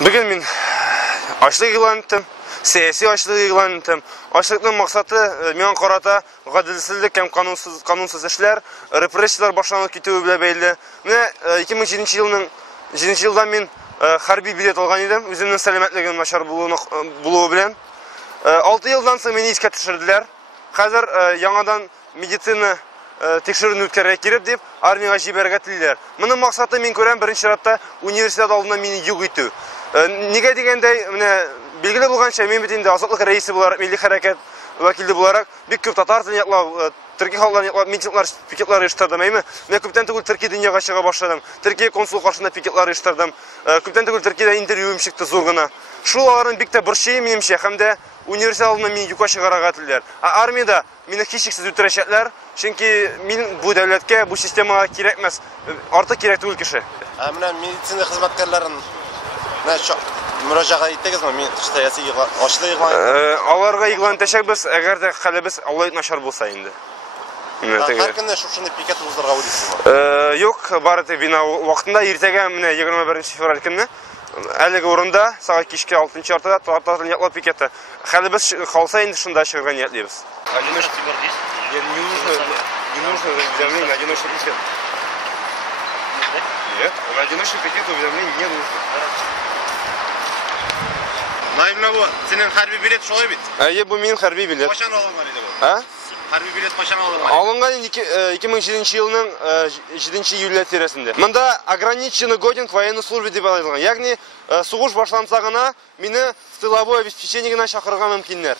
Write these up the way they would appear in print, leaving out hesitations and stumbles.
Bugün min açlık ilan ettim. Siyasi açlık ilan ettim. Açlıkның maqsаты мен qarata гадилсizlik һәм канунсыз эшләр, репрессиялар башланып китүе белән бәйле. Менә 2007 елда мин хәрби билет алган идем, үземнең сәламәтлегем начар булуы белән. 6 елдан соң мине искә төшерделәр. Хәзер яңадан медицина тикшерүне үткәрергә кирәк дип армиягә җибәрергә телиләр. Моның максаты мин күрәм беренче чиратта университет алдында мине юк итү. Нигә дигәндәй, менә билгеле булганча, мин бит инде азатлык рәисе буларак, милли хәрәкәт вәкиле буларак, бик күп татар телен яклап, төрки халыкларын яклап, митинглар, пикетлар оештырдым, әйме? Мен күптән түгел Төркия дөньяга чыга башладым. Төркия консул каршында пикетлар оештырдым. Күптән түгел Төркиядә интервьюым чыкты зур гына. Шул аларның бик тә борчый минемчә, һәм дә университет алдында мине юкка чыгарга телиләр. Армиядә мине һичшиксез үтерәчәкләр, чөнки мин бу дәүләткә, бу системага кирәкмәс, артык кирәк түгел кеше. Менә медицина хезмәткәрләрен мөрәҗәгать иттегезме? Мин сәяси ачлык игълан аларга игълан итәчәкбез, әгәр дә хәлебез Аллаһ начар булса инде. Һәр көнне шушындай пикет уздырырга уйлыйсызмы? Юк, бары тик бина вакытында иртәгә менә 21 февраль көнне әлеге урында сагать кичке 6-нчы артада татар яклап пикеты. Хәлебез калса инде шунда чыгарга ниятлибез. Не нужно уведомление, одиночный пикет. Нет, одиночный пикет уведомление не нужно. Наимна бу, синең хәрби билет шулай бит? Бу минем хәрби билет. Качан алынган иде бу? Хәрби билет качан алынган? Алынган 2007 елның 7 июль тирәсендә. Монда ограниченный годен к военной службе дип аталган. Ягъни сугыш башланса гына мине в тыловое обеспечение гына чакырырга мөмкиннәр.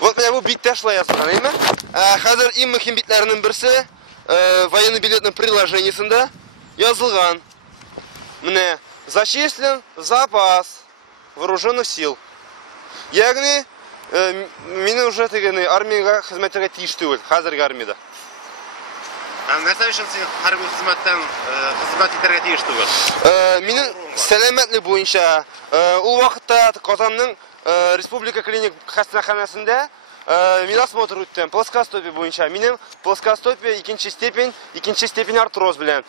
Вот менә бу биттә шулай язылган, әйме? Хәзер иң мөһим битләрнең берсе военный билетның приложениесендә язылган. Менә зачислен запас вооруженных сил. Ягъни мине уже тегене армиягә хезмәткә тиеш түгел, хәзерге армиядә. Нәрсә өчен син хәрби хезмәттән хезмәт итәргә тиеш түгел? Минем сәламәтлек буенча ул вакытта Казанның республика клиник хастаханәсендә мин осмотр үттем, плоскостопие буенча. Минем плоскостопие 2-нче степень артроз белән.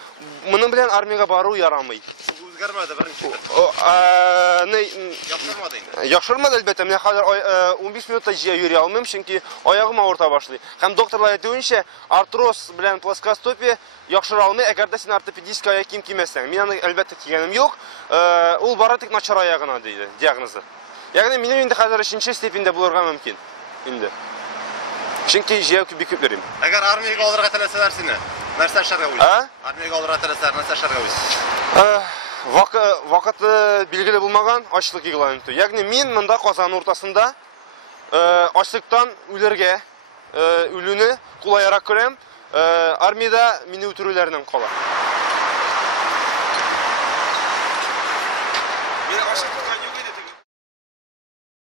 Моның белән армиягә бару ярамый. Үзгәрмәде беренче. Яхшырмады инде. Яхшырмады әлбәттә. Менә хәзер 15 минутта йөри алмыйм, чөнки аягым авырта башлый. Һәм докторлар әйтүенчә, артроз белән плоскостопие яхшыра алмый, әгәр дә син ортопедик аяк кием кимәсәң. Мин аны әлбәттә кигәнем юк. Ул бары тик начар аягына диде диагнозы. Ягъни минем инде хәзер 3-нче степеньдә булырга мөмкин инде. Чөнки җәяү бик күп йөрим. Әгәр армиягә алырга теләсәләр сине, нәрсә эшләргә уйлыйсың? Армиягә алырга теләсәләр, нәрсә эшләргә уйлыйсың? Вакыты билгеле булмаган ачлык игълан итү. Ягъни мин монда Казан уртасында ачлыктан үләргә, үлүне кулайрак күрәм. Армиядә мине үтерүләрнең кала.